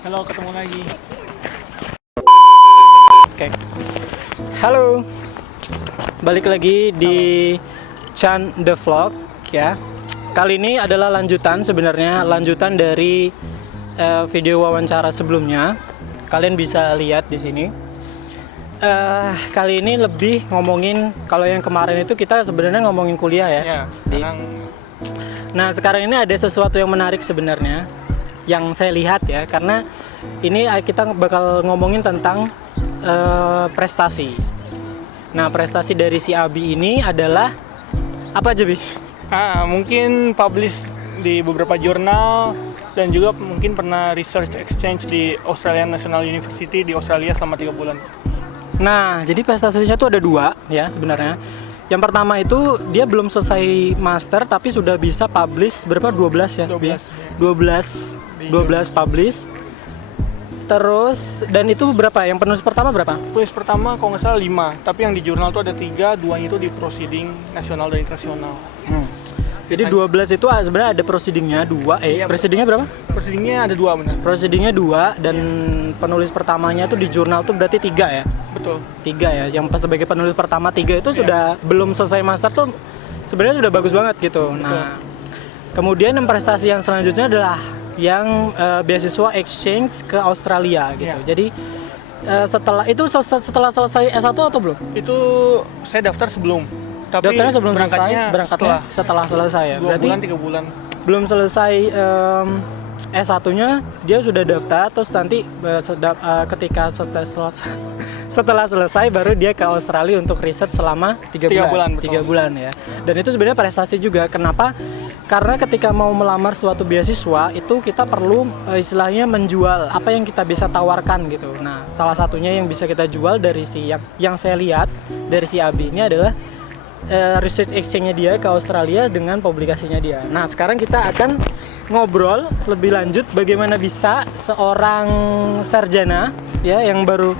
Halo, ketemu lagi. Oke. Halo. Balik lagi di Chan The Vlog ya. Kali ini adalah lanjutan dari video wawancara sebelumnya. Kalian bisa lihat di sini. Kali ini lebih ngomongin, kalau yang kemarin itu kita sebenarnya ngomongin kuliah ya. Ya, sekarang Nah, sekarang ini ada sesuatu yang menarik sebenarnya yang saya lihat ya, karena ini kita bakal ngomongin tentang prestasi. Nah, prestasi dari si Abi ini adalah apa aja, Bi? mungkin publish di beberapa jurnal dan juga mungkin pernah research exchange di Australian National University di Australia selama 3 bulan. Nah, jadi prestasinya tuh ada 2 ya sebenarnya. Yang pertama itu dia belum selesai master tapi sudah bisa publish berapa? 12 ya? 12. 12 publish. Terus dan itu berapa? Yang penulis pertama berapa? Penulis pertama kalau nggak salah 5, tapi yang di jurnal tuh ada 3, 2-nya itu di proceeding nasional dan internasional. Jadi 12 itu sebenarnya ada proceedingnya 2. Proceedingnya berapa? Proceedingnya ada 2 benar. Proceedingnya 2 dan penulis pertamanya tuh di jurnal tuh berarti 3 ya? Betul. 3 ya. Yang sebagai penulis pertama 3 itu sudah belum selesai master tuh sebenarnya sudah bagus banget gitu. Betul. Nah, kemudian yang prestasi yang selanjutnya adalah yang beasiswa exchange ke Australia gitu. Ya. Jadi setelah selesai S1 atau belum? Itu saya daftar sebelum. Tapi Daftarnya sebelum berangkatnya setelah selesai ya. 2 Berarti bulan 3 bulan. belum selesai S1-nya dia sudah daftar, terus nanti ketika setelah selesai baru dia ke Australia untuk riset selama 3 bulan. Betul. 3 bulan ya. Dan itu sebenarnya prestasi juga. Kenapa? Karena ketika mau melamar suatu beasiswa itu kita perlu istilahnya menjual apa yang kita bisa tawarkan gitu. Nah, salah satunya yang bisa kita jual dari yang saya lihat dari si Abi ini adalah research exchange-nya dia ke Australia dengan publikasinya dia. Nah, sekarang kita akan ngobrol lebih lanjut bagaimana bisa seorang sarjana ya yang baru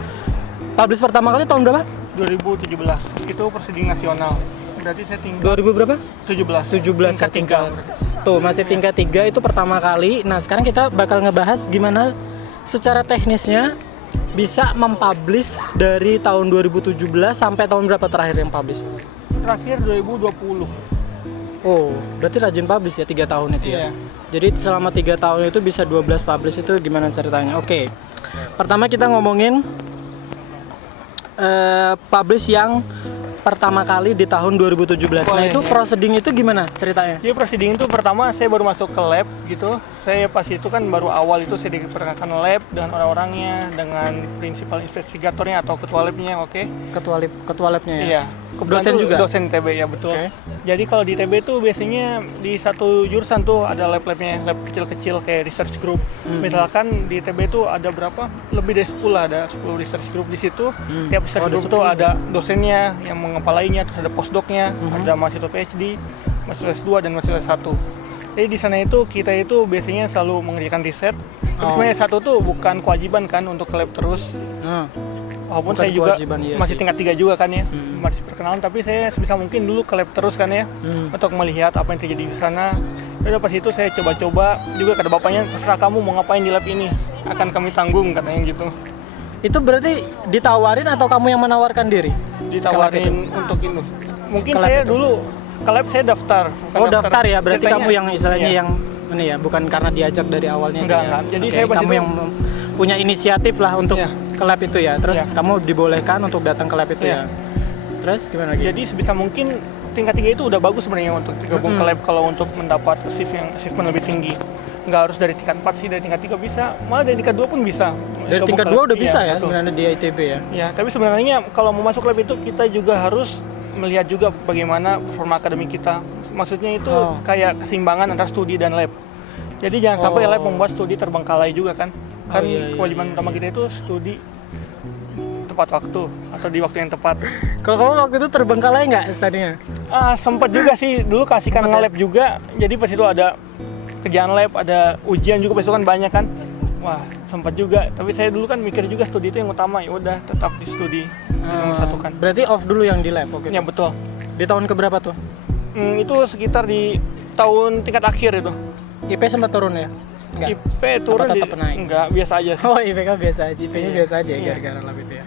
publish pertama kali tahun berapa? 2017. Itu proceeding nasional. Berarti saya tinggal 2000 berapa? 17 17 ya, tinggal. Tuh, masih tingkat 3 itu pertama kali. Nah, sekarang kita bakal ngebahas gimana secara teknisnya bisa mempublish dari tahun 2017 sampai tahun berapa terakhir yang publish? Terakhir 2020. Oh, berarti rajin publish ya 3 tahun itu ya? Iya. Jadi selama 3 tahun itu bisa 12 publish itu gimana ceritanya? Oke. Pertama kita ngomongin publish yang pertama kali di tahun 2017. Nah, itu proceeding itu gimana ceritanya? Jadi proceeding itu pertama saya baru masuk ke lab gitu. Saya pas itu kan baru awal itu saya diperkenalkan lab dengan orang-orangnya, dengan prinsipal investigatornya atau ketua labnya, oke? Ketua labnya ya? Iya. Dosen juga? Dosen TB ya, betul. Oke. Jadi kalau di TB itu biasanya di satu jurusan tuh ada lab-labnya, lab kecil-kecil kayak research group. Misalkan di TB itu ada berapa? Lebih dari 10 lah, ada 10 research group di situ. Tiap research group tuh ada dosennya yang mengepalainya, terus ada postdoc-nya, ada mahasiswa PhD, mahasiswa S2 dan mahasiswa S1. Jadi di sana itu kita itu biasanya selalu mengerjakan riset. Tapi sebenarnya S1 tuh bukan kewajiban kan untuk ke lab terus. Walaupun Bukan saya juga kewajiban, iya masih sih. tingkat 3 juga kan ya, masih perkenalan, tapi saya sebisa mungkin dulu ke lab terus kan ya, untuk melihat apa yang terjadi di sana. Udah pas itu saya coba-coba, juga kata bapaknya, terserah kamu mau ngapain di lab ini, akan kami tanggung katanya gitu. Itu berarti ditawarin atau kamu yang menawarkan diri? Ditawarin untuk itu. Mungkin Ke lab saya itu? dulu ke lab saya daftar. bukan Oh, daftar ya, berarti Ceritanya, kamu yang istilahnya iya. yang ini ya, bukan karena diajak dari awalnya. Enggak. Jadi Oke, saya pas kamu itu- yang punya inisiatif lah untuk Iya. ke lab itu ya. Terus Iya. kamu dibolehkan untuk datang ke lab itu Iya. ya. Terus gimana lagi? Jadi sebisa mungkin tingkat 3 itu udah bagus sebenarnya untuk gabung ke lab kalau untuk mendapat achievement lebih tinggi. Nggak harus dari tingkat 4 sih, dari tingkat 3 bisa, malah dari tingkat 2 pun bisa. Dari Gabung tingkat ke 2 lab. udah bisa Iya, ya betul. sebenarnya di ITB ya. Ya, tapi sebenarnya kalau mau masuk lab itu kita juga harus melihat juga bagaimana performa akademik kita. Maksudnya itu kayak keseimbangan antara studi dan lab. Jadi jangan sampai lab membuat studi terbengkalai juga kan. Kan iya. kewajiban utama kita itu studi tepat waktu atau di waktu yang tepat. Kalau kamu waktu itu terbengkalai nggak studinya? Sempat juga sih, dulu kasihkan nge-lab juga. Jadi pas itu ada kerjaan lab, ada ujian juga, pas itu kan banyak kan. Wah, sempat juga. Tapi saya dulu kan mikir juga studi itu yang utama, ya udah tetap di studi nomor satu kan. Berarti off dulu yang di lab, oke. Ya betul. Di tahun keberapa tuh? Itu sekitar di tahun tingkat akhir itu. IP sempat turun ya? Enggak. IP turun Apa tetap naik? enggak, biasa aja sih. Oh, IPK biasa aja, IP-nya Iya. biasa aja ya Iya. gara-gara lab itu ya.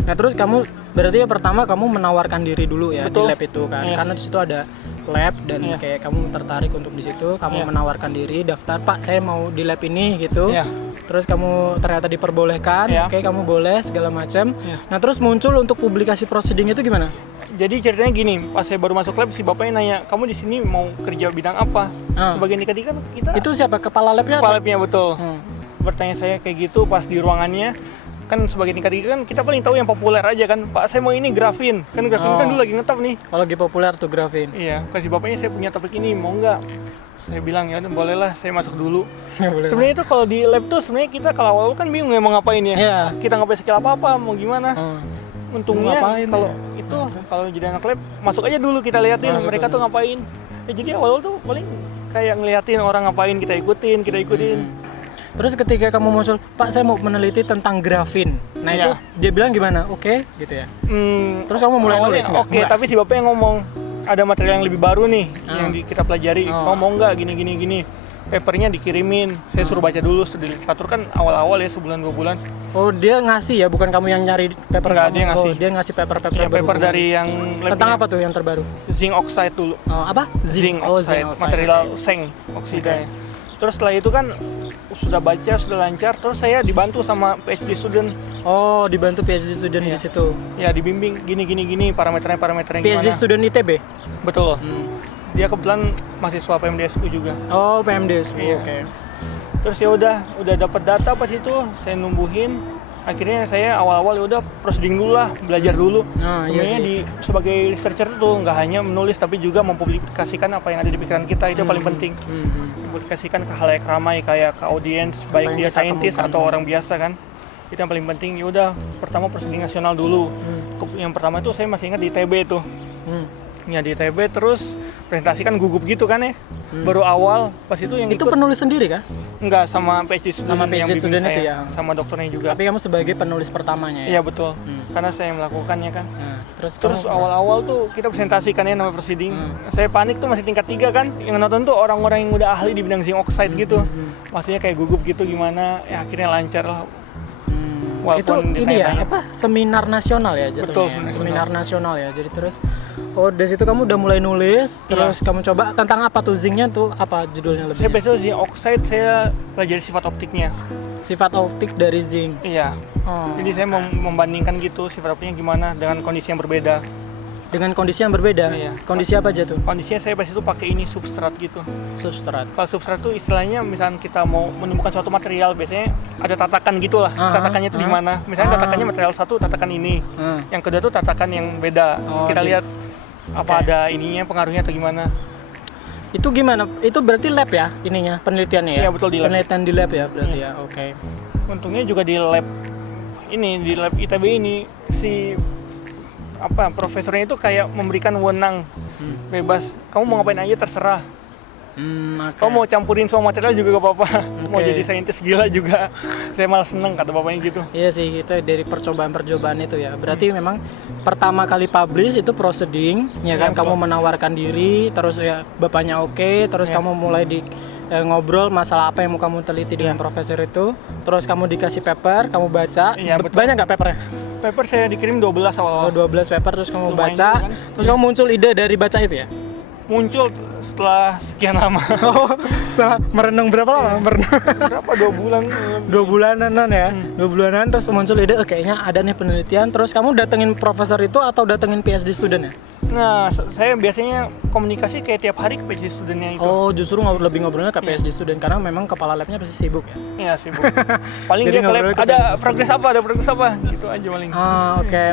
Nah, terus kamu berarti yang pertama kamu menawarkan diri dulu ya Betul. di lab itu kan. Iya. Karena di situ ada lab dan Iya. kayak kamu tertarik untuk di situ, kamu Iya. menawarkan diri, daftar, "Pak, saya mau di lab ini," gitu. Iya. Terus kamu ternyata diperbolehkan, Iya. oke kamu boleh segala macam. Iya. Nah, terus muncul untuk publikasi proceeding itu gimana? Jadi ceritanya gini, pas saya baru masuk lab si bapaknya nanya, "Kamu di sini mau kerja bidang apa?" Ah. Sebagai nikah kan kita Itu siapa? Kepala labnya? kepala labnya betul. Hmm. Bertanya saya kayak gitu pas di ruangannya. Kan sebagai tingkat kan kita paling tahu yang populer aja kan. "Pak, saya mau ini grafin." Kan grafin kan Oh. dulu lagi ngetop nih. Kalau lagi populer tuh grafin. Iya, kasih bapaknya saya punya topik ini, mau nggak? Saya bilang ya udah boleh lah, saya masuk dulu. Boleh. Sebenarnya itu kalau di lab tuh sebenarnya kita kalau awal kan bingung ya mau ngapain ya. Iya. Kita nggak bisa skill apa-apa, mau gimana. Hmm. Untungnya Mau ngapain kalau ya? itu kalau jadi anak lab masuk aja dulu kita liatin Masuk mereka dulu. tuh ngapain. Ya, jadi awal tuh paling kayak ngeliatin orang ngapain kita ikutin. Hmm. Terus ketika kamu muncul, "Pak, saya mau meneliti tentang grafin." Nah, Iya. itu dia bilang gimana? Oke, gitu ya. Terus kamu mulai Awalnya nulis nggak? Oke, Nggak. tapi si bapaknya ngomong ada material yang lebih baru nih Ah. yang kita pelajari. Oh. Mau nggak gini. Papernya dikirimin, saya suruh baca dulu, studi literatur kan awal-awal ya sebulan 2 bulan. Oh, dia ngasih ya, bukan kamu yang nyari paper Enggak, kamu. dia ngasih. Oh, dia ngasih paper-paper Ya, yang paper berhubungan. dari yang Tentang labnya. apa tuh yang terbaru? Zinc oxide dulu. Oh, apa? Zinc Oh, oxide, zinc oxide. material seng oksida. Terus setelah itu kan sudah baca, sudah lancar, terus saya dibantu sama PhD student. Oh, dibantu PhD student Iya. di situ. Ya dibimbing gini parameternya PhD gimana. student ITB. Betul. Dia kebetulan mahasiswa PMDSU juga. Oh, PMDS. Iya. Oke. Terus ya udah dapat data pas itu, saya numbuhin. Akhirnya saya awal-awal ya udah proceeding dulu lah, belajar dulu. Nah, iya Sebenarnya sih. sebagai researcher tuh nggak hanya menulis tapi juga mempublikasikan apa yang ada di pikiran kita, itu yang paling penting. Publikasikan ke halayak ramai kayak ke audiens, baik yang dia kita saintis temukan. atau orang biasa kan. Itu yang paling penting. Ya udah, pertama proceeding nasional dulu. Yang pertama itu saya masih ingat di ITB tuh. Ya di ITB terus presentasikan gugup gitu kan ya. Baru awal pas itu yang Itu ikut penulis sendiri kan? enggak sama PhD student Sama yang PhD bimbing student saya, itu ya? sama dokternya juga. Tapi kamu sebagai penulis pertamanya ya? Iya betul. Karena saya yang melakukannya kan. Nah, terus Terus kamu awal-awal tuh kita presentasikan ya nama proceeding. Hmm. Saya panik tuh masih tingkat 3 kan. Yang nonton tuh orang-orang yang udah ahli di bidang zinc oxide gitu. Maksudnya kayak gugup gitu gimana. Ya akhirnya lancar lah. itu Walaupun ini ya ditanya-tanya. apa seminar nasional ya jatuhnya Betul, ya? seminar Seminar nasional ya. Jadi terus dari situ kamu udah mulai nulis, terus kamu coba tentang apa tuh zincnya tuh apa judulnya Saya lebih? biasanya zinc oxide saya pelajari sifat optiknya. Sifat optik dari zinc. Iya. Oh, Jadi saya membandingkan gitu sifat optiknya gimana dengan kondisi yang berbeda. dengan kondisi yang berbeda. Iya. Kondisi apa aja tuh? Kondisinya saya pas itu pakai ini substrat gitu. Substrat. Kalau substrat itu istilahnya misalnya kita mau menemukan suatu material biasanya ada tatakan gitulah. Tatakannya itu di mana? Misalnya tatakannya material satu tatakan ini. Yang kedua tuh tatakan yang beda. Oh, Kita gitu. lihat apa ada ininya pengaruhnya atau gimana. Itu gimana? Itu berarti lab ya ininya penelitiannya ya? Iya, betul, di lab. Penelitian di lab ya berarti ya. Oke. Untungnya juga di lab di lab ITB ini si profesornya itu kayak memberikan wewenang bebas. Kamu mau ngapain aja terserah. Oke. Kamu mau campurin semua material juga gak apa-apa. Mau Oke. jadi saintis gila juga. Saya malah seneng kata bapaknya gitu. Iya sih, itu dari percobaan-percobaan itu ya. Berarti memang pertama kali publish itu proceeding, ya kan? Iya, Kamu betul. menawarkan diri, terus ya bapaknya oke, terus Iya. kamu mulai ngobrol masalah apa yang mau kamu teliti dengan Iya. profesor itu, terus kamu dikasih paper, kamu baca. Iya, betul. Banyak nggak papernya? Paper saya dikirim 12 Oh, awal-awal. 12 paper, terus kamu Lumayan baca, juga kan? terus kamu muncul ide dari baca itu ya? Muncul setelah sekian lama. Oh, merenung berapa lama? Merenung. Berapa 2 bulan? 2 bulanan ya, 2 bulanan terus muncul ide, kayaknya ada nih penelitian. Terus kamu datengin profesor itu atau datengin PhD student ya? Nah, saya biasanya komunikasi kayak tiap hari ke PhD studentnya itu. Oh, justru lebih ngobrolnya ke PhD student karena memang kepala labnya pasti sibuk ya. Iya sibuk. Paling Jadi dia ke lab, ngobrolnya ke ada PhD progres apa, gitu aja paling.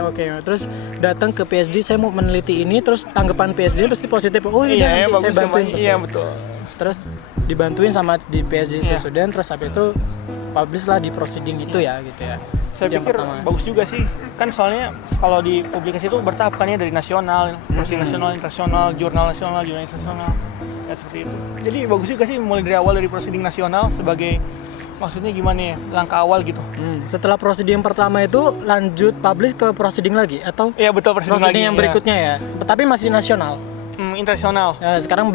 Oke. Terus datang ke PhD, saya mau meneliti ini, terus tanggapan PhD pasti positif. Oh iya, nanti bagus saya bantuin. pasti. Iya betul. Terus dibantuin sama di PhD Iya. student, terus habis itu publish lah di proceeding itu ya gitu ya. Saya Yang pikir pertama. bagus juga sih. Kan soalnya kalau di publikasi itu bertahap kan ya dari nasional, proceeding nasional, internasional, jurnal nasional, jurnal internasional. Ya seperti itu. Jadi bagus juga sih mulai dari awal dari proceeding nasional sebagai maksudnya gimana ya? Langkah awal gitu. Setelah proceeding pertama itu lanjut publish ke proceeding lagi atau Iya betul proceeding proceeding lagi. yang iya. berikutnya ya. Tapi masih nasional. internasional. Sekarang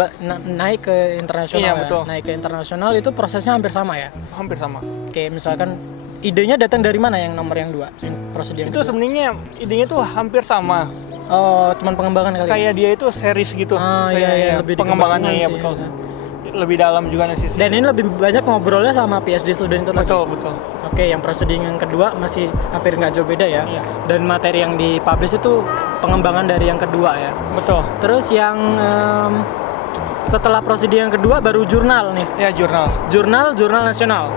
naik ke internasional. Iya, ya? betul. Naik ke internasional itu prosesnya hampir sama ya. Hampir sama. Kayak misalkan idenya datang dari mana yang nomor yang 2? Yang prosedur yang Itu kedua? sebenarnya idenya tuh hampir sama. Oh, cuman pengembangan kali. Kayak dia itu series gitu. Iya, lebih pengembangannya ya sih, betul. ya. Lebih dalam juga analisisnya. Dan ini lebih banyak ngobrolnya sama PhD student itu lagi. Betul. Oke, yang prosedur yang kedua masih hampir nggak jauh beda ya. Iya. Dan materi yang dipublish itu pengembangan dari yang kedua ya. Betul. Terus yang setelah prosedur yang kedua baru jurnal nih. Ya, jurnal. Jurnal nasional.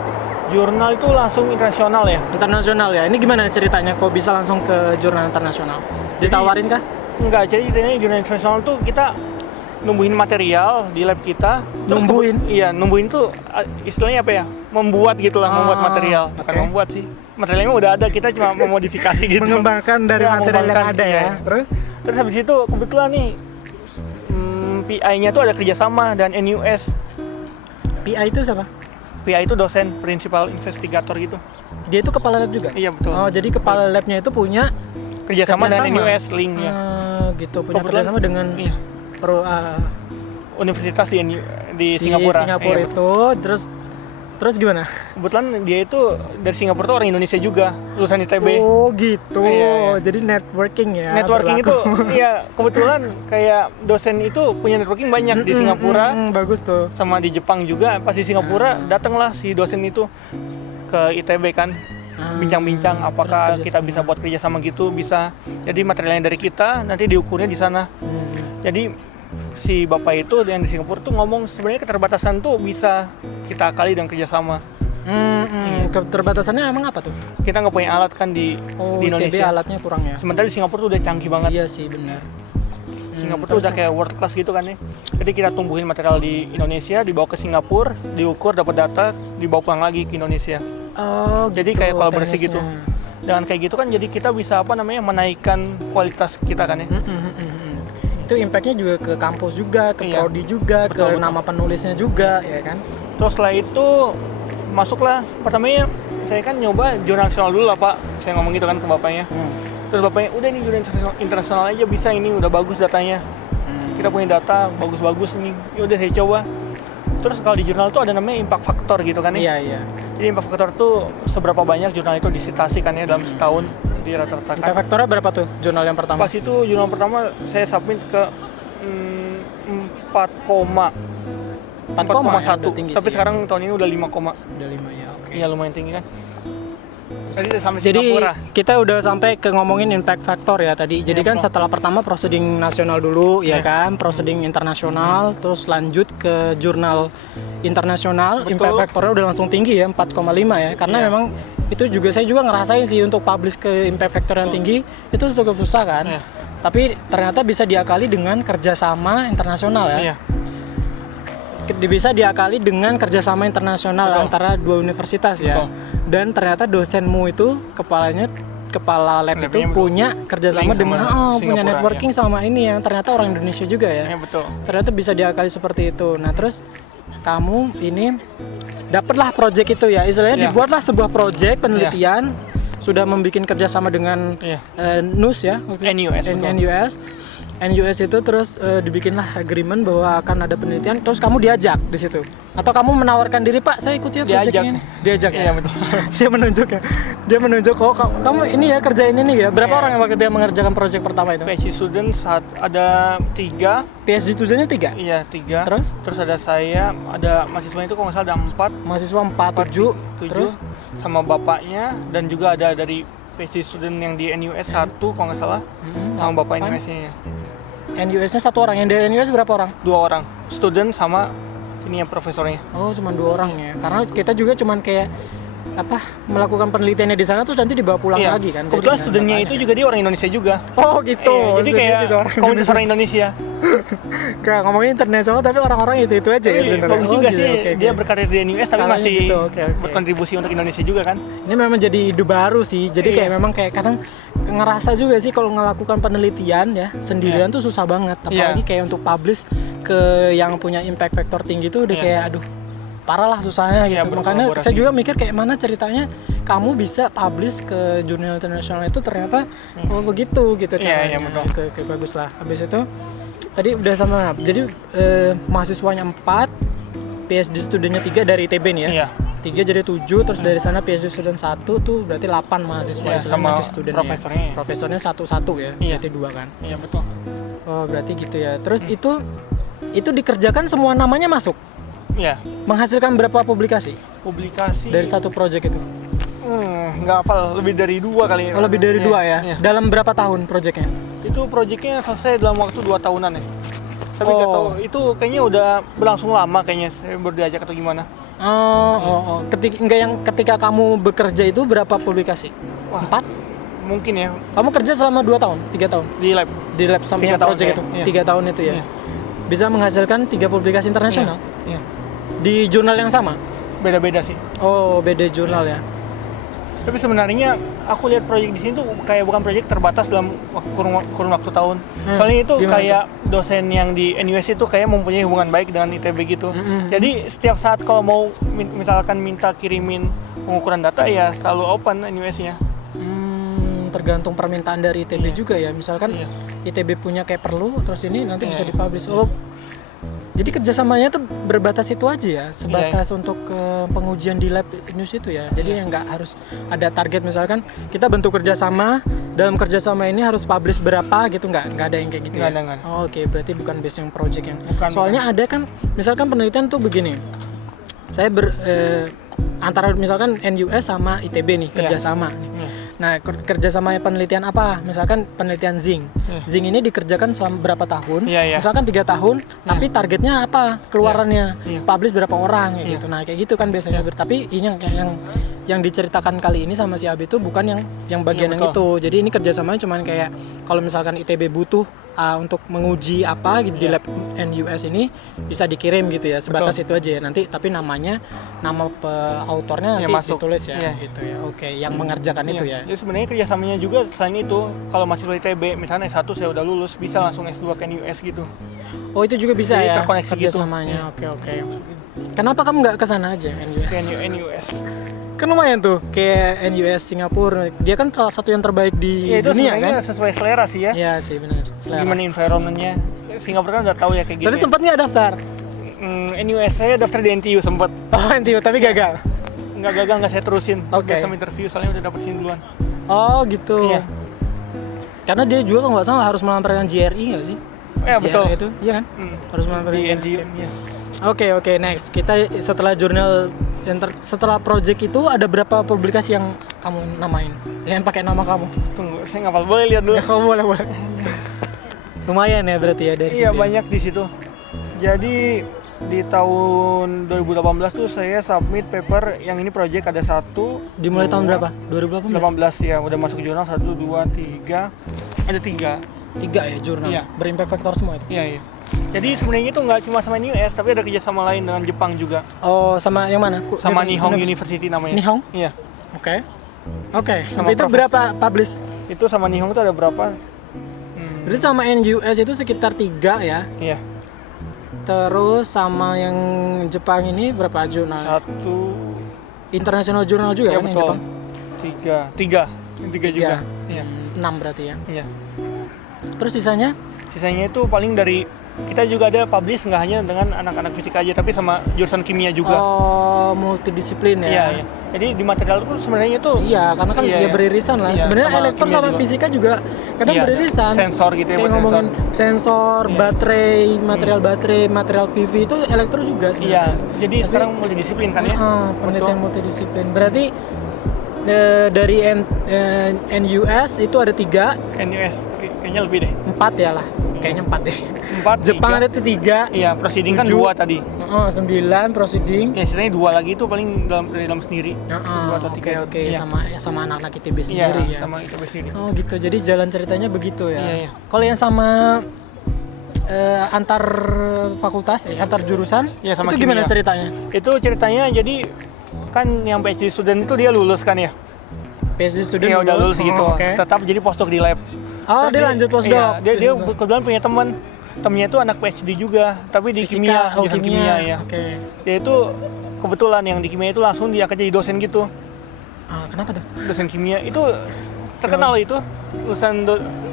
Jurnal itu langsung internasional ya. Internasional ya. Ini gimana ceritanya kok bisa langsung ke jurnal internasional? Ditawarin kah? Enggak, jadi intinya jurnal internasional tuh kita numbuhin material di lab kita. Numbuhin? Iya, numbuhin tuh istilahnya apa ya? Membuat gitu lah, membuat material. Bukan oke. membuat sih. Materialnya udah ada, kita cuma memodifikasi gitu. Mengembangkan dari Ya, material yang mengembangkan, ada ya. iya. Terus habis itu kebetulan nih PI-nya tuh ada kerjasama dan NUS. PI itu siapa? PI itu dosen, principal investigator gitu. Dia itu kepala lab juga? Iya betul. Oh, jadi kepala labnya itu punya Kerjasama dan NUS linknya. Gitu, punya Kebetulan, kerjasama dengan iya. di Universitas di Singapura. Singapura Iya, itu, terus gimana? kebetulan dia itu dari Singapura tuh orang Indonesia juga, lulusan ITB. Oh gitu, Iya. jadi networking ya. Networking itu, berlaku. iya kebetulan kayak dosen itu punya networking banyak di Singapura, bagus tuh. sama di Jepang juga. Pas di Singapura datanglah si dosen itu ke ITB kan, bincang-bincang apakah terus kita bisa buat kerjasama gitu, bisa. Jadi materialnya dari kita, nanti diukurnya di sana. Jadi si bapak itu yang di Singapura tuh ngomong sebenarnya keterbatasan tuh bisa kita akali dengan kerjasama. Keterbatasannya emang apa tuh? Kita nggak punya alat kan di ITB Indonesia. alatnya kurang ya. Sementara di Singapura tuh udah canggih banget. Iya sih benar. Singapura tuh udah kayak world class gitu kan ya. Jadi kita tumbuhin material di Indonesia, dibawa ke Singapura, diukur, dapat data, dibawa pulang lagi ke Indonesia. Oh, Jadi gitu, kayak kolaborasi teknisnya. gitu. Dengan kayak gitu kan jadi kita bisa menaikkan kualitas kita kan ya. Itu impactnya juga ke kampus juga, ke Iya. prodi juga, Betul. ke nama penulisnya juga, ya kan? Terus setelah itu masuklah, pertamanya saya kan nyoba jurnal nasional dulu lah Pak. Saya ngomong gitu kan ke bapaknya. Terus bapaknya, udah nih jurnal internasional aja bisa, ini udah bagus datanya. Kita punya data bagus-bagus nih, yaudah saya coba. Terus kalau di jurnal tuh ada namanya impact factor gitu kan ya. Iya. Jadi impact factor tuh seberapa banyak jurnal itu disitasi kan ya dalam setahun di rata-rata. Impact factor-nya berapa tuh jurnal yang pertama? Pas itu jurnal pertama saya submit ke 4,1. Ya, udah tinggi Tapi sih, sekarang tahun ini udah 5, udah 5 ya, oke. iya lumayan tinggi kan. Tadi sampai Jadi Singapura. kita udah sampai ke ngomongin impact factor ya tadi. Jadi Iya, kan betul. setelah pertama proceeding nasional dulu ya Iya. kan, proceeding internasional, terus lanjut ke jurnal internasional. Betul. Impact factornya udah langsung tinggi ya, 4,5 ya. Karena Iya. memang itu juga saya juga ngerasain sih untuk publish ke impact factor yang tinggi itu cukup susah kan. Iya. Tapi ternyata bisa diakali dengan kerjasama internasional ya. Iya. Bisa diakali dengan kerjasama internasional Betul. antara dua universitas ya. Betul. Dan ternyata dosenmu itu kepala lab Labnya itu betul. punya kerjasama Link dengan sama punya Singapura, networking sama ini yang ternyata orang Indonesia juga ya. Iya betul. Ternyata bisa diakali seperti itu. Nah terus kamu ini dapatlah project itu ya, istilahnya Iya. dibuatlah sebuah project penelitian. Sudah membuat kerjasama dengan Iya. NUS ya, NUS, betul. NUS itu terus dibikinlah agreement bahwa akan ada penelitian, terus kamu diajak di situ atau kamu menawarkan diri, Pak saya ikut ya project Diajak. ini, diajak Iya, ya. betul. dia menunjuk oh kamu ini ya kerjain ini ya. Berapa Iya. orang yang waktu dia mengerjakan project pertama itu? PhD student ada 3. PhD studentnya 3, Iya 3. Terus? ada saya, ada mahasiswa itu kalau nggak salah ada 4. mahasiswa 7, 7 terus sama bapaknya, dan juga ada dari PhD student yang di NUS 1 kalau nggak salah, sama bapak Apaan? NUS-nya. NUS-nya 1 orang, yang dari NUS berapa orang? 2 orang, student sama ini yang profesornya. Oh, cuma 2 orang ya. Karena kita juga cuman kayak melakukan penelitiannya di sana terus nanti dibawa pulang Iya. lagi kan. Kebetulan Jadi, studentnya makanya itu kan. juga dia orang Indonesia juga. Oh gitu. Jadi kayak komunitas orang Indonesia. Kayak ngomongin internasional tapi orang-orang itu aja ya Tapi sebenarnya. bagus juga gitu, sih, oke. dia berkarir di NUS tapi Caranya masih gitu, oke. berkontribusi untuk Indonesia juga kan. Ini memang jadi ide baru sih. Jadi Iya. kayak memang kayak kadang ngerasa juga sih kalau melakukan penelitian ya sendirian tuh susah banget. Apalagi kayak untuk publish ke yang punya impact factor tinggi tuh udah Iya. kayak aduh parah lah susahnya Iya, gitu. Makanya berkolaborasi. saya juga mikir kayak mana ceritanya kamu bisa publish ke jurnal internasional itu ternyata begitu gitu Iya, caranya. betul. Oke, bagus lah. Habis itu tadi udah sama. Jadi mahasiswanya 4, PhD studentnya 3 dari ITB nih ya. Iya. 3 jadi 7, terus dari sana PhD student 1 tuh berarti 8 mahasiswa Iya, Islam sama masih student profesornya ya. ya. Profesornya 1 ya, Iya. berarti 2 kan. Iya betul. Oh, berarti gitu ya. Terus itu dikerjakan semua namanya masuk. Iya. Menghasilkan berapa publikasi Publikasi dari satu project itu? nggak apa, lebih dari 2 kali. Oh, lebih dari 2 ya. Iya. Dalam berapa tahun projectnya? Itu proyeknya selesai dalam waktu 2 tahunan ya. Tapi nggak Oh. tahu, itu kayaknya udah berlangsung lama kayaknya, saya baru diajak atau gimana. Oh. Ketika kamu bekerja itu berapa publikasi? Wah. 4? Mungkin ya, Kamu kerja selama 2 tahun, 3 tahun? di lab. Di lab sampingan 3 tahun project ya, itu? iya. 3 tahun itu ya? Iya. Bisa menghasilkan 3 publikasi internasional? Iya. Di jurnal yang sama? Beda-beda sih. Oh, beda jurnal ya? Tapi sebenarnya aku lihat proyek di sini tuh kayak bukan proyek terbatas dalam kurun waktu tahun. Soalnya itu gimana kayak dosen yang di NUS itu kayak mempunyai hubungan baik dengan ITB gitu. Mm-mm. Jadi setiap saat kalau mau misalkan minta kirimin pengukuran data ya selalu open NUS-nya. Tergantung permintaan dari ITB Iya. juga ya. Misalkan Iya. ITB punya kayak perlu, terus ini nanti bisa Iya. dipublish. Oh, jadi kerjasamanya tuh berbatas itu aja ya, sebatas untuk pengujian di lab news itu ya. Jadi yang nggak harus ada target, misalkan kita bentuk kerjasama, dalam kerjasama ini harus publish berapa gitu, nggak ada yang kayak gitu. Nggak Ya? ada. Oh, oke, berarti bukan base yang project yang. Bukan, Soalnya ada kan, misalkan penelitian tuh begini. Saya antara misalkan NUS sama ITB nih Iya. kerjasama nih. Iya. Nah, kerjasama penelitian apa? Misalkan penelitian zinc. Iya. Zinc ini dikerjakan selama berapa tahun? Iya, iya. Misalkan 3 tahun, tapi targetnya apa? Keluarannya, Iya. publish berapa orang kayak Iya. gitu. Nah, kayak gitu kan biasanya. Tapi ini yang diceritakan kali ini sama si Abi itu bukan yang bagian Iya, yang itu. Jadi ini kerjasamanya cuman kayak kalau misalkan ITB butuh untuk menguji apa gitu di Iya. lab NUS ini bisa dikirim gitu ya. Sebatas itu aja ya. Nanti tapi nama autornya Iya, nanti masuk. ditulis ya Iya. gitu ya. Oke, yang mengerjakan itu ya. Jadi sebenarnya kerjasamanya juga selain itu, kalau mahasiswa ITB misalnya S1 saya udah lulus, bisa langsung S2 ke NUS gitu. Oh, itu juga bisa Jadi ya terkoneksi gitu. kerjasamanya. Oke. Kenapa kamu nggak ke sana aja NUS? Ke NUS. Kan lumayan tuh kayak NUS Singapura. Dia kan salah satu yang terbaik di Ya itu dunia sebenarnya kan? sesuai selera sih ya. Iya sih benar. Selera. Gimana environment-nya. Singapura kan udah tahu ya kayak gitu. Tapi sempat nggak daftar? NUS saya daftar di NTU sempet. Oh, NTU tapi gagal. Nggak gagal, nggak saya terusin. Oke. Udah sama interview soalnya udah dapet sini duluan. Oh gitu. Iya. Karena dia juga kalau nggak salah harus melamparkan GRE nggak sih? Ya betul. GRE itu, iya kan? Harus melamparkan Di GRE. NTU. Iya. Oke, next. Kita setelah jurnal setelah project itu ada berapa publikasi yang kamu namain? Yang pakai nama kamu? Tunggu, saya nggak apa boleh lihat dulu. Ya, kamu boleh. Lumayan ya berarti ya dari Iya situ. banyak di situ. Jadi di tahun 2018 tuh saya submit paper yang ini project ada 1. Dimulai tahun berapa? 2018. 18 ya, udah masuk jurnal 1, 2, 3. Ada 3. 3 ya jurnal. Iya. Berimpact factor semua itu. Iya. Jadi sebenarnya itu nggak cuma sama NUS, tapi ada kerjasama lain dengan Jepang juga. Oh, sama yang mana? Sama Nihon University namanya. Nihon? Iya. Oke. Sama Itu profesor. berapa publish? Itu sama Nihon itu ada berapa? Berarti sama NUS itu sekitar 3 ya. Iya. Terus sama yang Jepang ini berapa jurnal? 1. International jurnal juga Ya kan yang betul. Jepang? 3. 3 juga. Iya. 6 berarti ya. Iya. Terus sisanya? Sisanya itu paling dari kita juga ada publish nggak hanya dengan anak-anak fisika aja tapi sama jurusan kimia juga. Oh, multidisiplin ya. Iya, iya. Jadi di material itu sebenarnya itu Iya, karena kan Iya, ya iya. beririsan lah. Iya, Sebenarnya sama elektro kimia sama juga. fisika juga kadang Iya, beririsan. sensor gitu ya, Kayak buat sensor. ngomongin sensor, Iya. baterai, material PV itu elektro juga Iya, sebenarnya. jadi sekarang multidisiplin kan ya. Penelitian multidisiplin. Berarti dari NUS itu ada 3, NUS kayaknya lebih deh. 4 ya lah. Kayaknya 4 deh. 4. Jepang ada 3. Iya, proceeding kan 7. 2 tadi. 9 proceeding. Ya, sisanya 2 lagi itu paling dari dalam sendiri. 2 atau 3. Oke, Iya. sama anak-anak ITB Iya, sendiri ya. sama ITB sendiri. Oh gitu, jadi jalan ceritanya begitu ya. Iya, iya. Kalau yang sama antar fakultas, antar jurusan, Iya, sama itu gimana kimia. ceritanya? Itu ceritanya jadi kan yang PhD student itu dia lulus kan ya. PhD student Iya, udah lulus gitu. Oke. Tetap jadi postdoc di lab. Oh, Terus dia lanjut postdoc. Iya, dia kebetulan punya temennya itu anak PhD juga, tapi di kimia, jurusan kimia ya. Oke. Dia itu kebetulan yang di kimia itu langsung dia akan jadi dosen gitu. Kenapa tuh? Dosen kimia itu terkenal itu lulusan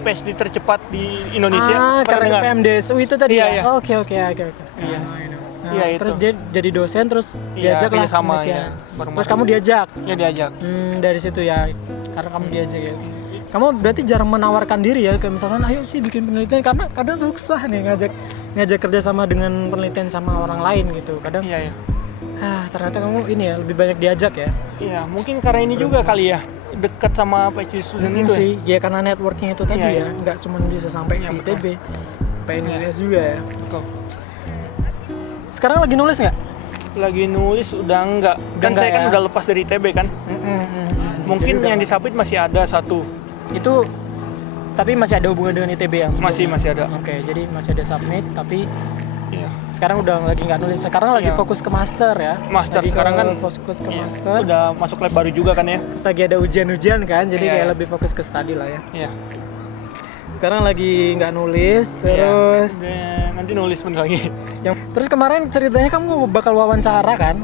PhD tercepat di Indonesia. Karena dengar? PMDSU itu tadi Iya, ya? iya. Oke. Iya. Nah, Iya, itu. terus dia jadi dosen, terus Iya, diajak lah sama penelitian. ya. Terus kamu diajak? Ya diajak. Dari situ ya, karena kamu diajak ya. Kamu berarti jarang menawarkan diri ya, kayak misalkan ayo sih bikin penelitian, karena kadang susah nih ngajak kerja sama dengan penelitian sama orang lain gitu. Kadang Iya. ternyata kamu ini ya lebih banyak diajak ya. Iya, mungkin karena ini juga kali ya, dekat sama PhD student itu sih, ya karena networking itu tadi Iya, ya, nggak cuma bisa sampai Iya, ke betul. ITB, sampai Indonesia juga ya. Betul. Sekarang lagi nulis nggak? Lagi nulis udah enggak. Kan enggak saya kan ya? udah lepas dari ITB kan. Mungkin Jadi yang udah- disubmit masih ada satu. itu, tapi masih ada hubungan dengan ITB yang sebelumnya? Masih ada. Oke, jadi masih ada submit, tapi Iya. sekarang udah lagi nggak nulis. Sekarang lagi Iya. fokus ke master ya. Master Lagi sekarang kan fokus ke Iya, master. udah masuk lab baru juga kan ya. Terus lagi ada ujian-ujian kan, jadi Iya, kayak iya. lebih fokus ke study lah ya. Iya. Sekarang lagi nggak nulis, terus Iya. Nanti nulis bentar lagi. terus kemarin ceritanya kamu bakal wawancara kan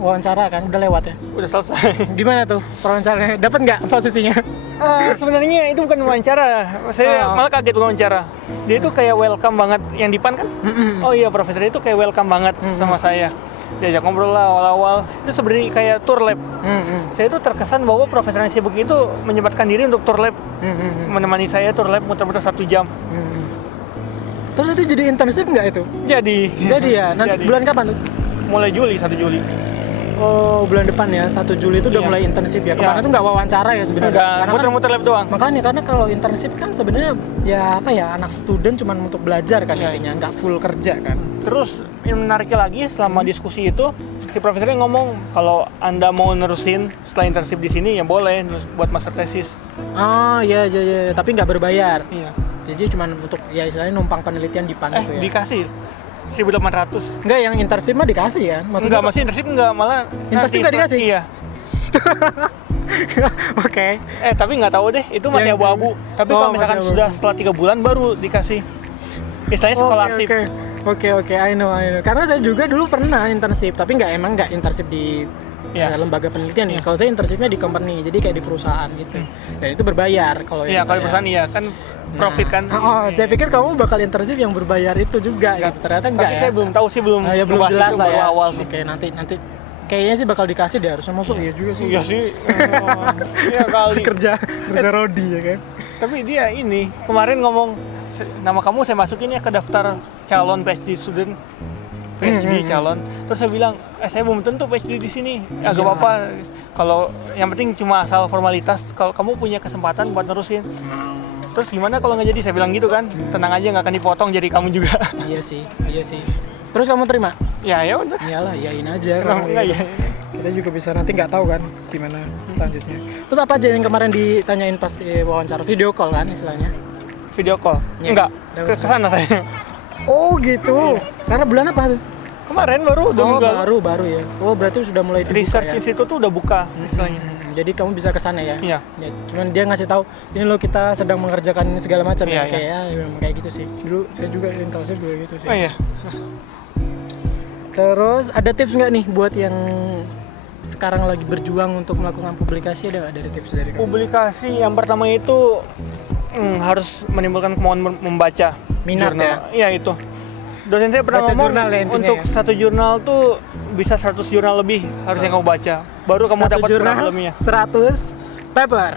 udah lewat ya. Udah selesai. Gimana tuh wawancaranya? Dapat nggak posisinya? Sebenarnya itu bukan wawancara. Saya Oh. malah kaget bukan wawancara. Dia itu kayak welcome banget yang di PAN kan? Oh iya, profesor itu kayak welcome banget sama saya. Diajak ngobrol lah awal-awal. Itu sebenarnya kayak tour lab. Saya itu terkesan bahwa profesor yang sibuk itu menyempatkan diri untuk tour lab, menemani saya tour lab muter-muter 1 jam. Terus itu jadi internship nggak itu? Jadi Ya, nanti Jadi. bulan kapan tuh? mulai Juli, 1 Juli. Oh, bulan depan ya, 1 Juli itu udah Iya. mulai internship ya. Kemarin Iya. tuh nggak wawancara ya sebenarnya. Udah Karena kan- muter-muter lab doang. makanya karena kalau internship kan sebenarnya ya apa ya, anak student cuma untuk belajar kan Iya. intinya, nggak full kerja kan. Terus yang menariknya lagi selama diskusi itu si profesornya ngomong kalau Anda mau nerusin setelah internship di sini ya boleh buat master thesis. Oh iya, tapi nggak berbayar. Iya. Jadi cuma untuk ya istilahnya numpang penelitian di PAN itu ya. Dikasih 1.800. Enggak, yang internship mah dikasih kan? Enggak, masih internship enggak, malah Internship nggak dikasih? Iya. Oke. Tapi nggak tahu deh, itu masih Yang- abu-abu. Tapi Oh, kalau misalkan masih sudah abu-abu. setelah 3 bulan baru dikasih. Istilahnya scholarship. Oke, I know. Karena saya juga dulu pernah internship, tapi nggak internship di Iya. lembaga penelitian ya. Iya. Kalau saya internshipnya di company, jadi kayak di perusahaan gitu. Dan itu berbayar kalau Iya, yang kalau saya. perusahaan iya kan profit kan. Saya pikir kamu bakal internship yang berbayar itu juga. Enggak. Gitu. Ternyata enggak Tapi ya. saya belum tahu sih, belum Ya, belum ngebahas jelas itu, lah baru ya. awal sih. Oke, nanti kayaknya sih bakal dikasih deh harusnya, masuk iya juga sih. Iya sih. Iya kali. kerja Rodi ya kan. Tapi dia ini kemarin ngomong nama kamu saya masukin ya ke daftar calon PhD student. PhD calon. Terus saya bilang, saya belum tentu PhD di sini. Agak Iya. apa-apa. Kalau yang penting cuma asal formalitas. Kalau kamu punya kesempatan buat nerusin. Terus gimana kalau nggak jadi? Saya bilang gitu kan. Tenang aja, nggak akan dipotong jadi kamu juga. Iya sih. Terus kamu terima? Ya udah. Iyalah, iyain aja. Kenapa Kalau enggak gitu. ya? Kita juga bisa nanti nggak tahu kan gimana selanjutnya. Terus apa aja yang kemarin ditanyain pas wawancara, video call kan istilahnya? Video call? Iya. Enggak. Lewat Ke sana saya. Oh gitu. Karena bulan apa tuh? Kemarin baru udah buka. baru ya. Oh berarti sudah mulai dibuka Research ya. Institute tuh udah buka istilahnya. Jadi kamu bisa ke sana ya? Iya. Ya, cuman dia ngasih tahu ini loh kita sedang mengerjakan ini segala macam Iya, ya. Kayak gitu sih. Dulu saya juga internship juga gitu sih. Oh iya. Terus ada tips nggak nih buat yang sekarang lagi berjuang untuk melakukan publikasi, ada nggak dari tips dari kamu? Publikasi yang pertama itu harus menimbulkan kemauan membaca Minat jurnal. ya? Iya itu. Dosen saya pernah Baca ngomong jurnal ya intinya untuk ya? satu jurnal tuh bisa 100 jurnal lebih harus yang kamu baca. Baru kamu Satu dapat jurnal, problemnya. 100 paper.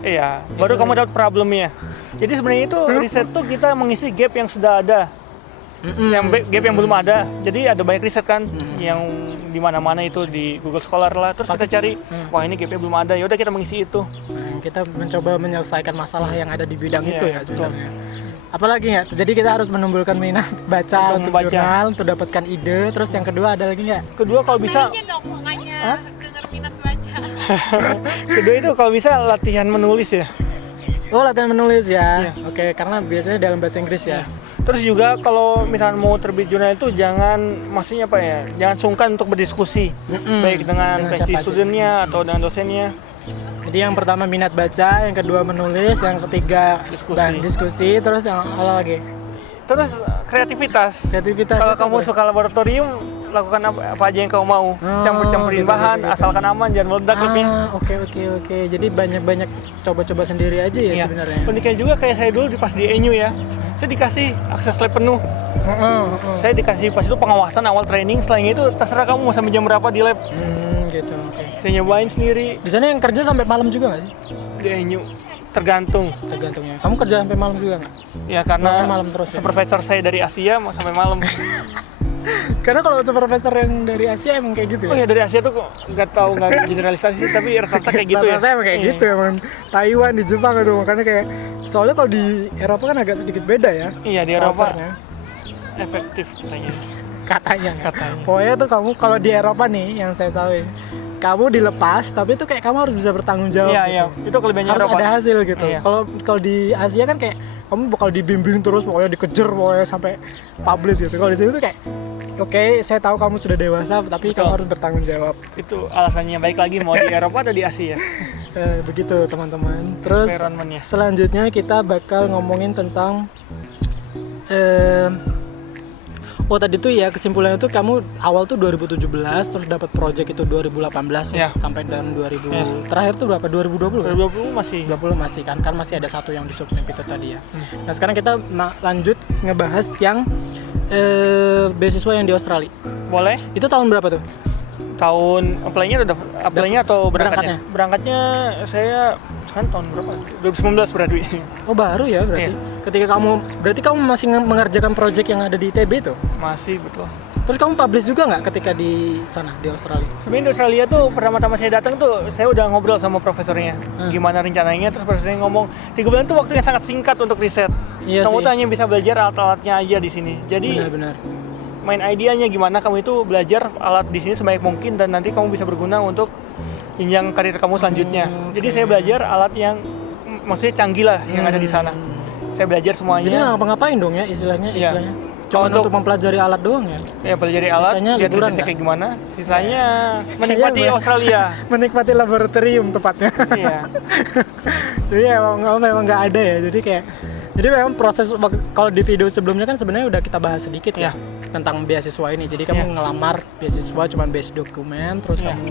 Iya, baru kamu dapat problemnya. Jadi sebenarnya itu riset tuh kita mengisi gap yang sudah ada. Yang gap yang belum ada. Jadi ada banyak riset kan yang di mana-mana itu di Google Scholar lah. Terus kita cari, wah ini gapnya belum ada. Ya udah kita mengisi itu. Kita mencoba menyelesaikan masalah yang ada di bidang Iya, itu ya betul. sebenarnya. Apalagi nggak? Jadi kita harus menumbuhkan minat baca Untuk untuk membaca. jurnal, untuk dapatkan ide. Terus yang kedua ada lagi nggak? Kedua kalau bisa Nanya dong makanya Hah? denger minat baca. Kedua itu kalau bisa latihan menulis ya. Oh latihan menulis ya. Iya. Oke, karena biasanya dalam bahasa Inggris ya. Terus juga kalau misalnya mau terbit jurnal itu jangan, maksudnya apa ya, jangan sungkan untuk berdiskusi. Baik dengan Dengan PhD siapa aja. studentnya atau dengan dosennya. Jadi yang pertama minat baca, yang kedua menulis, yang ketiga diskusi, terus yang apa lagi? Terus kreativitas. Kreativitas. Kalau itu kamu apa? suka laboratorium, lakukan apa aja yang kamu mau. Campur-campurin gitu, bahan, gitu. asalkan aman, jangan meledak klipnya. Oke. Jadi banyak coba-coba sendiri aja ya Iya. sebenarnya. Uniknya juga kayak saya dulu pas di ENU ya, saya dikasih akses lab penuh. Saya dikasih pas itu pengawasan awal training, selain itu terserah kamu mau sampai jam berapa di lab. Gitu. Oke. Saya nyobain sendiri Di sana yang kerja sampai malam juga nggak sih? di ENU. Tergantung. Tergantungnya. Kamu kerja sampai malam juga nggak? Ya karena Pulangnya malam terus ya? supervisor saya dari Asia mau sampai malam. Karena kalau supervisor yang dari Asia emang kayak gitu Oh ya dari Asia tuh kok nggak tahu nggak generalisasi tapi rata-rata kayak gitu ya. Rata-rata emang kayak Iya. gitu emang. Taiwan di Jepang aduh makanya kayak soalnya kalau di Eropa kan agak sedikit beda ya. Iya di Eropa culture-nya. efektif katanya. Katanya. Katanya. Pokoknya tuh kamu kalau di Eropa nih yang saya tahu ya, kamu dilepas tapi itu kayak kamu harus bisa bertanggung jawab. Iya gitu. iya itu kelebihannya Harus Eropa. ada hasil gitu. Iya. Kalau di Asia kan kayak kamu bakal dibimbing terus pokoknya dikejar pokoknya sampai publish gitu. Kalau di sini tuh kayak oke, saya tahu kamu sudah dewasa tapi Betul. kamu harus bertanggung jawab. Itu alasannya baik lagi mau di Eropa atau di Asia. Begitu teman-teman. Terus Environment-nya. selanjutnya kita bakal ngomongin tentang tadi tuh ya kesimpulannya tuh kamu awal tuh 2017 terus dapat project itu 2018 ya, Ya. sampai dan 2000 Ya. terakhir tuh berapa 2020 kan? 2020 masih 20 masih kan masih ada satu yang di submit itu tadi ya. Nah sekarang kita lanjut ngebahas yang beasiswa yang di Australia. boleh. Itu tahun berapa tuh? Tahun apply-nya atau berangkatnya? Berangkatnya. Berangkatnya saya kan tahun berapa? 2019 berarti. Oh baru ya berarti. Iya. Berarti kamu masih mengerjakan project yang ada di ITB tuh. Masih betul. Terus kamu publish juga nggak ketika di sana di Australia? Sebenarnya di Australia tuh pertama-tama saya datang tuh saya udah ngobrol sama profesornya gimana rencananya, terus profesornya ngomong 3 bulan tuh waktunya sangat singkat untuk riset. Iya Kamu sih. tuh hanya bisa belajar alat-alatnya aja di sini. Jadi Benar-benar. main idenya gimana kamu itu belajar alat di sini sebanyak mungkin dan nanti kamu bisa berguna untuk jenjang karir kamu selanjutnya. Jadi saya belajar alat yang maksudnya canggih lah yang ada di sana. Saya belajar semuanya. Jadi nggak ngapa-ngapain dong ya istilahnya. Iya. Cuma Untuk- untuk mempelajari alat doang ya. Ya pelajari alat, Sisanya lihat liburan risetnya nggak? kayak gimana. Sisanya menikmati Kayaknya Australia. Menikmati laboratorium tepatnya. Iya. Jadi memang nggak ada ya. Jadi memang proses kalau di video sebelumnya kan sebenarnya udah kita bahas sedikit ya Iya. tentang beasiswa ini. Jadi kamu Iya. ngelamar beasiswa cuman base dokumen terus Iya. kamu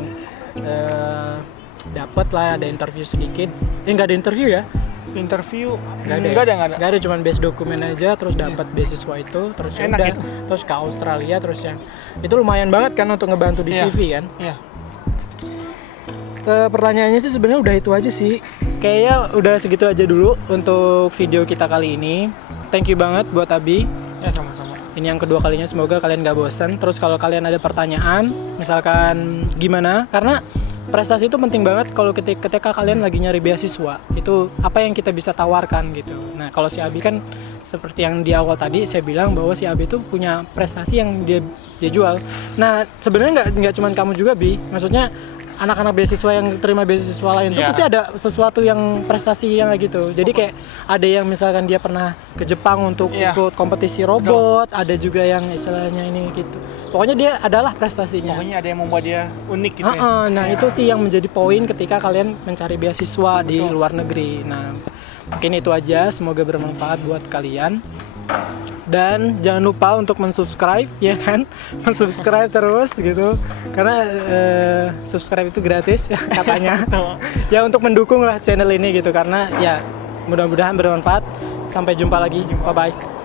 dapat lah ada interview sedikit. Nggak ada interview ya? Interview Nggak ada. enggak ada. Nggak ada cuman base dokumen aja terus dapat beasiswa itu terus ya Enak udah itu. terus ke Australia terus yang itu lumayan banget kan untuk ngebantu di Iya. CV kan. Iya. Pertanyaannya sih sebenarnya udah itu aja sih. Kayaknya udah segitu aja dulu untuk video kita kali ini. Thank you banget buat Abi. Ya sama-sama. Ini yang kedua kalinya, semoga kalian gak bosan. Terus kalau kalian ada pertanyaan, misalkan gimana, karena prestasi itu penting banget kalau ketika kalian lagi nyari beasiswa. Itu apa yang kita bisa tawarkan gitu. Nah kalau si Abi kan seperti yang di awal tadi saya bilang bahwa si Abi itu punya prestasi yang dia jual. Nah sebenarnya nggak cuma kamu juga Bi, maksudnya anak-anak beasiswa yang terima beasiswa lain tuh Iya. pasti ada sesuatu yang prestasi yang kayak gitu. Jadi kayak ada yang misalkan dia pernah ke Jepang untuk Iya. ikut kompetisi robot, ada juga yang istilahnya ini gitu. Pokoknya dia adalah prestasinya. Pokoknya ada yang membuat dia unik gitu ya. Nah Ya. itu sih yang menjadi poin ketika kalian mencari beasiswa di Betul. luar negeri. Nah mungkin itu aja, semoga bermanfaat buat kalian. Dan jangan lupa untuk mensubscribe ya kan, mensubscribe terus gitu, karena subscribe itu gratis ya katanya. Betul. Ya untuk mendukung lah channel ini gitu, karena ya mudah-mudahan bermanfaat. Sampai jumpa lagi, bye bye.